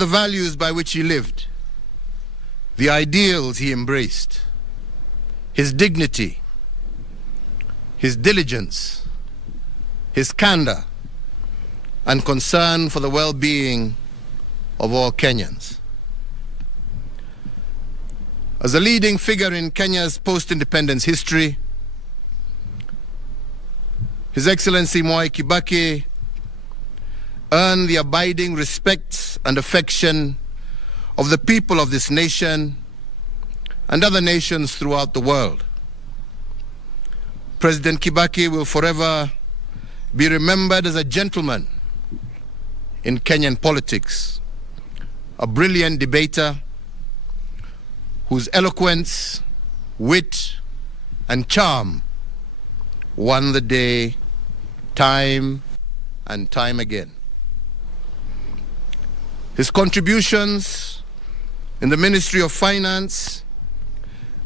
the values by which he lived, the ideals he embraced, his dignity, his diligence, his candor, and concern for the well-being of all Kenyans. As a leading figure in Kenya's post-independence history, His Excellency Mwai Kibaki earned the abiding respect and affection of the people of this nation and other nations throughout the world. President Kibaki will forever be remembered as a gentleman in Kenyan politics, a brilliant debater whose eloquence, wit, and charm won the day time and time again. His contributions in the Ministry of Finance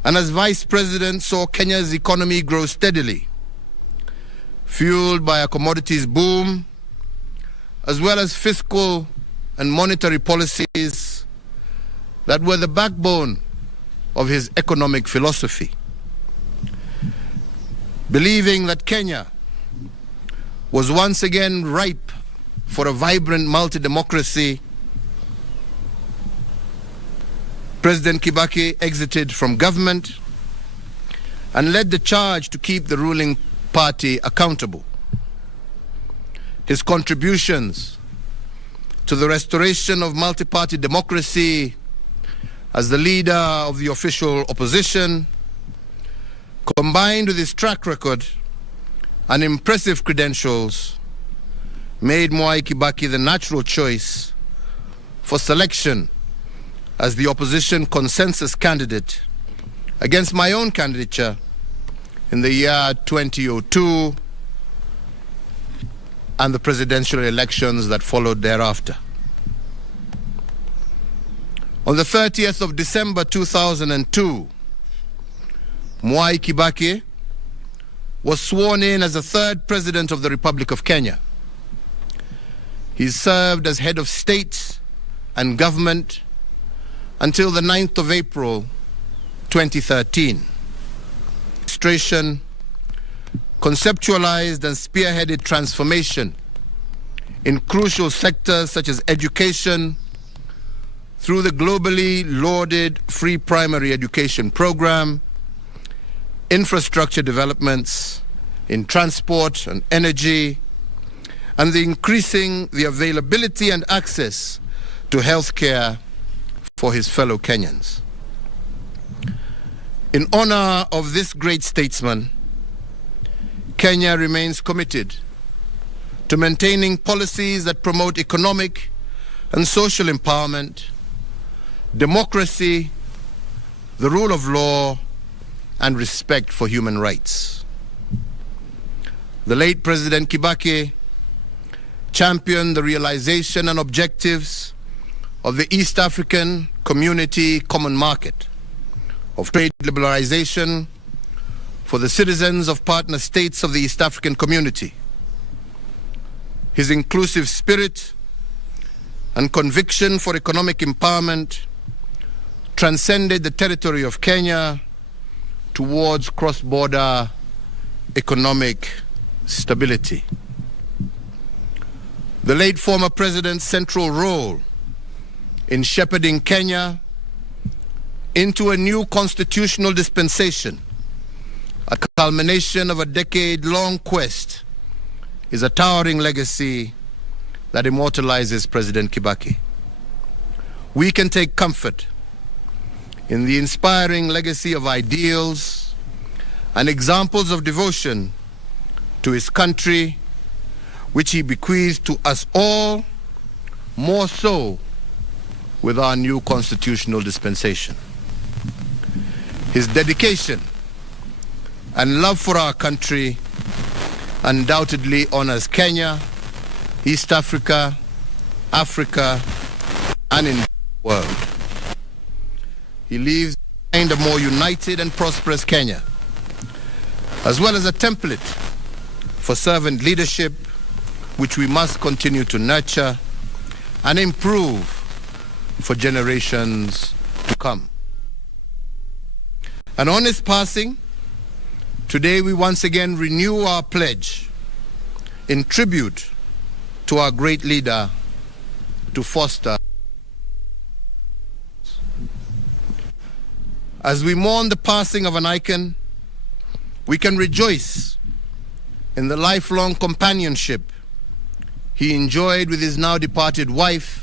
and as Vice President saw Kenya's economy grow steadily, fueled by a commodities boom, as well as fiscal and monetary policies that were the backbone of his economic philosophy. Believing that Kenya was once again ripe for a vibrant multi-democracy, President Kibaki exited from government and led the charge to keep the ruling party accountable. His contributions to the restoration of multi-party democracy as the leader of the official opposition, combined with his track record and impressive credentials, made Mwai Kibaki the natural choice for selection as the opposition consensus candidate against my own candidature in the year 2002 and the presidential elections that followed thereafter. On the 30th of December 2002, Mwai Kibaki was sworn in as the third president of the Republic of Kenya. He served as head of state and government until the 9th of April 2013. Administration conceptualized and spearheaded transformation in crucial sectors such as education through the globally lauded free primary education program, infrastructure developments in transport and energy, and increasing the availability and access to health care for his fellow Kenyans. In honor of this great statesman, Kenya remains committed to maintaining policies that promote economic and social empowerment, democracy, the rule of law, and respect for human rights. The late President Kibaki championed the realization and objectives of the East African Community Common Market, of trade liberalization for the citizens of partner states of the East African Community. His inclusive spirit and conviction for economic empowerment transcended the territory of Kenya towards cross-border economic stability. The late former president's central role in shepherding Kenya into a new constitutional dispensation, a culmination of a decade-long quest, is a towering legacy that immortalizes President Kibaki. We can take comfort in the inspiring legacy of ideals and examples of devotion to his country, which he bequeathed to us all, more so with our new constitutional dispensation. His dedication and love for our country undoubtedly honors Kenya, East Africa, Africa, and in the world. He leaves behind a more united and prosperous Kenya, as well as a template for servant leadership, which we must continue to nurture and improve for generations to come. And on his passing, today we once again renew our pledge in tribute to our great leader to foster. As we mourn the passing of an icon, we can rejoice in the lifelong companionship he enjoyed with his now departed wife,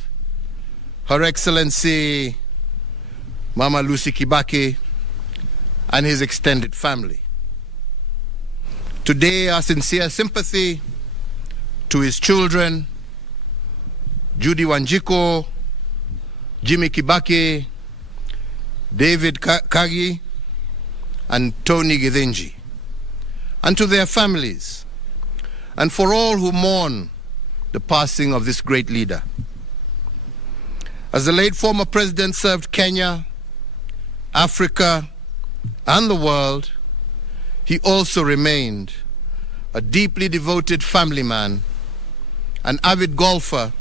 Her Excellency Mama Lucy Kibaki, and his extended family. Today, our sincere sympathy to his children, Judy Wanjiko, Jimmy Kibaki, David Kagi, and Tony Githinji, and to their families, and for all who mourn the passing of this great leader. As the late former president served Kenya, Africa, and the world, he also remained a deeply devoted family man, an avid golfer,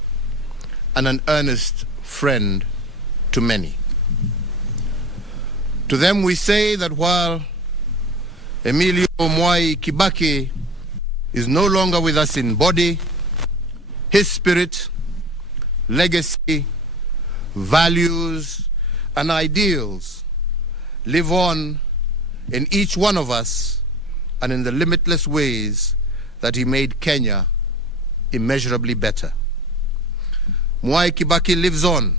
and an earnest friend to many. To them we say that while Emilio Mwai Kibaki is no longer with us in body, his spirit, legacy, values, and ideals live on in each one of us and in the limitless ways that he made Kenya immeasurably better. Mwai Kibaki lives on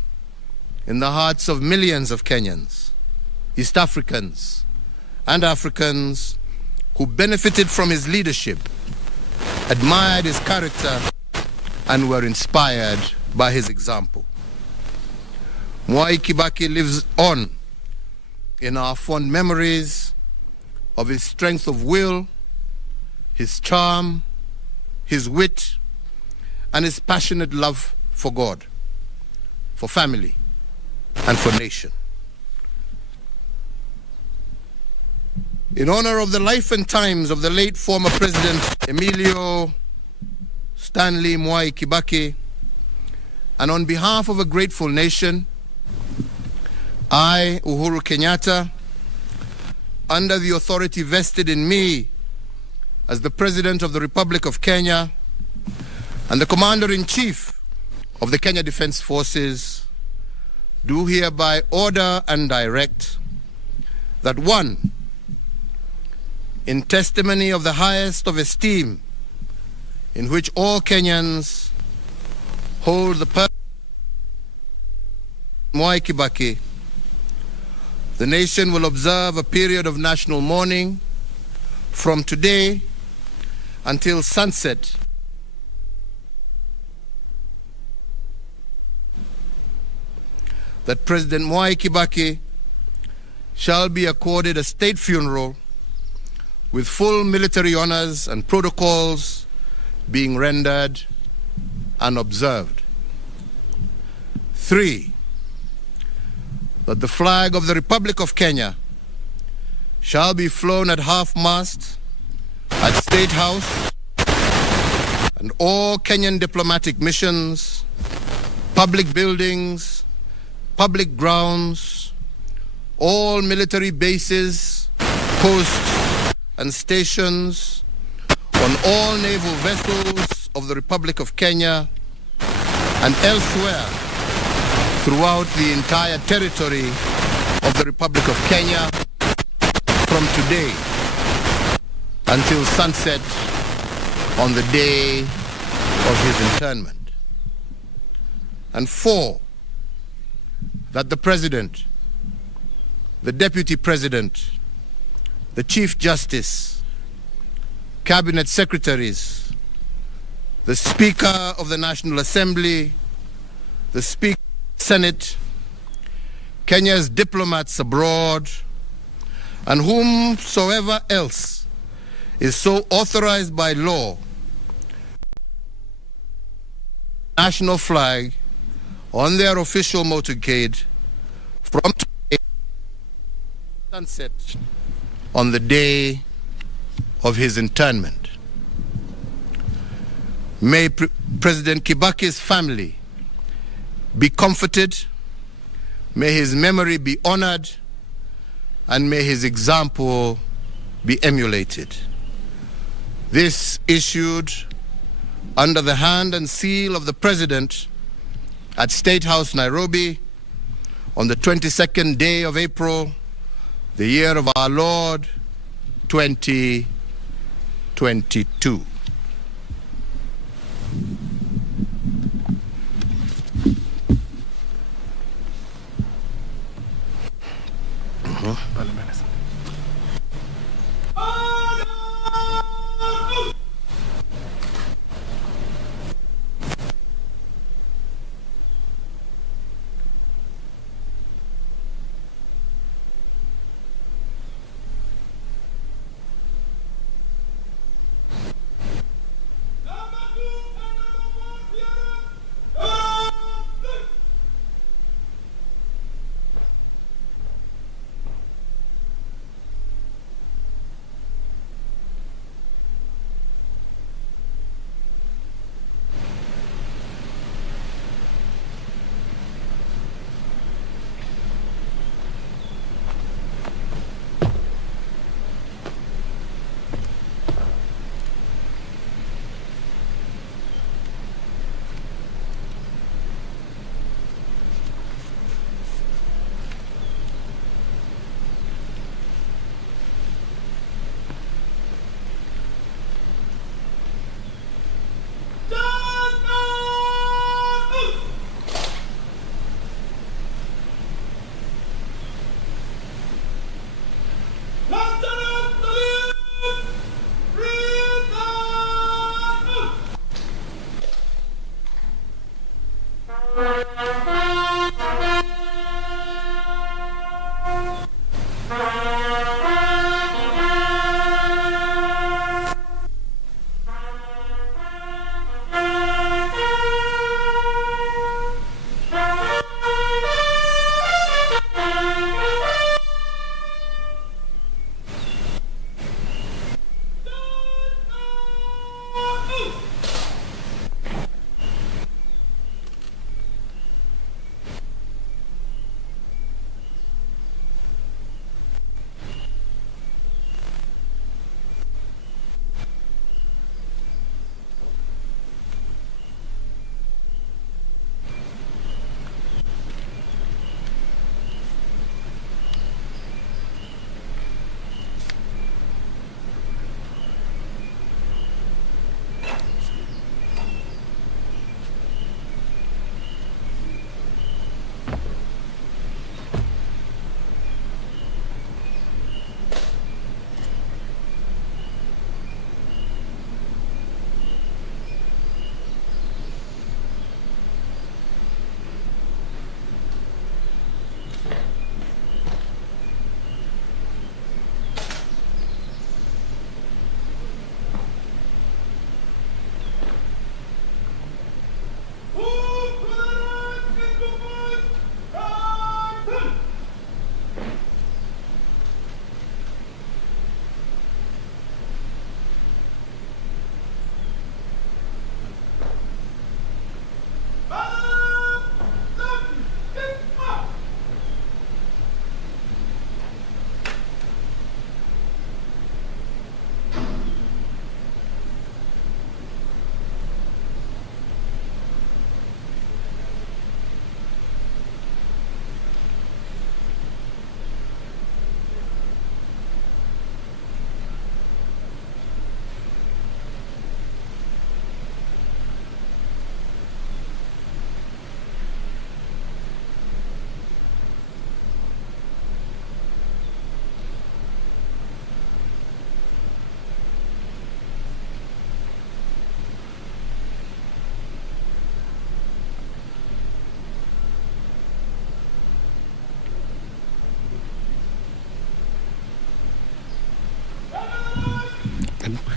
in the hearts of millions of Kenyans, East Africans, and Africans who benefited from his leadership, admired his character, and were inspired by his example. Mwai Kibaki lives on in our fond memories of his strength of will, his charm, his wit, and his passionate love for God, for family, and for nation. In honor of the life and times of the late former President Emilio Stanley Mwai Kibaki, and on behalf of a grateful nation, I, Uhuru Kenyatta, under the authority vested in me as the President of the Republic of Kenya and the Commander-in-Chief of the Kenya Defense Forces, do hereby order and direct that one, in testimony of the highest of esteem in which all Kenyans hold the person of Mwai Kibaki, the nation will observe a period of national mourning from today until sunset. That President Mwai Kibaki shall be accorded a state funeral with full military honors and protocols being rendered and observed. 3, that the flag of the Republic of Kenya shall be flown at half-mast at State House and all Kenyan diplomatic missions, public buildings, public grounds, all military bases, posts, and stations, on all naval vessels of the Republic of Kenya and elsewhere throughout the entire territory of the Republic of Kenya from today until sunset on the day of his internment. And 4, that the President, the Deputy President, the Chief Justice, Cabinet Secretaries, the Speaker of the National Assembly, the Speaker of the Senate, Kenya's diplomats abroad, and whomsoever else is so authorized by law, national flag on their official motorcade from today sunset on the day of his internment. May President Kibaki's family be comforted May his memory be honored and may his example be emulated. This issued under the hand and seal of the President at State House, Nairobi, on the 22nd day of April, the year of our Lord, 2022.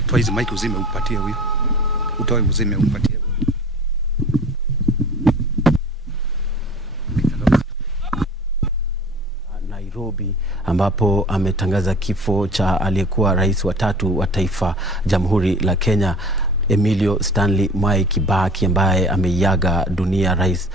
Toa hizi mic uzime umpatie huyo. Utoe uzime umpatie huyo. Nairobi ambapo ametangaza kifo cha aliyekuwa rais wa 3 wa taifa Jamhuri la Kenya. Emilio Stanley Mwai Kibaki ambaye ameiaga dunia. Rais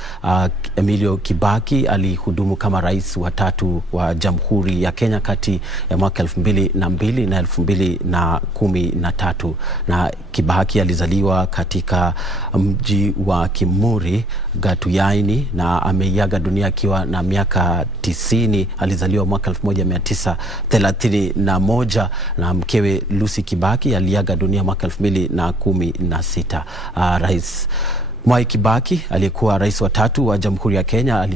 Emilio Kibaki alihudumu kama rais wa 3 wa Jamhuri ya Kenya kati ya mwaka 2002 na 2013, na Kibaki alizaliwa katika mji wa Kimuri Gatuyaini na ameiaga dunia akiwa na miaka 90. Alizaliwa mwaka 1931 na mkewe Lucy Kibaki aliaga dunia mwaka 2016. Rais Mwai Kibaki aliyekuwa rais wa 3 wa Jamhuri ya Kenya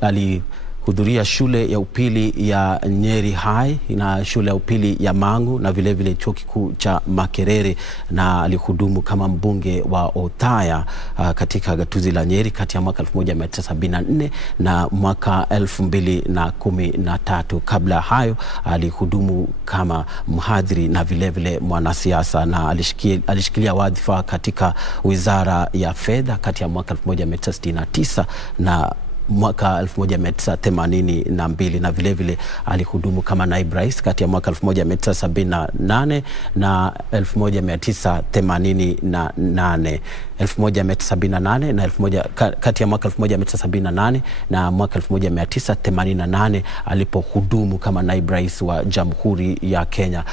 alihudhuria shule ya upili ya Nyeri High na shule ya upili ya Mangu na vile vile chuo kikuu cha Makerere, na alihudumu kama mbunge wa Othaya katika gatuzi la Nyeri kati ya mwaka 1974 na mwaka 2013. Kabla hayo alihudumu kama mhadhiri na vile vile mwanasiasa, na alishikilia wadhifa katika Wizara ya Fedha kati ya mwaka 1969 na mwaka 1982, na vile vile alihudumu kama naibu rais kati ya mwaka 1978 na 1988. Kati ya mwaka 1978 na mwaka 1988 alipohudumu kama naibu rais wa Jamhuri ya Kenya.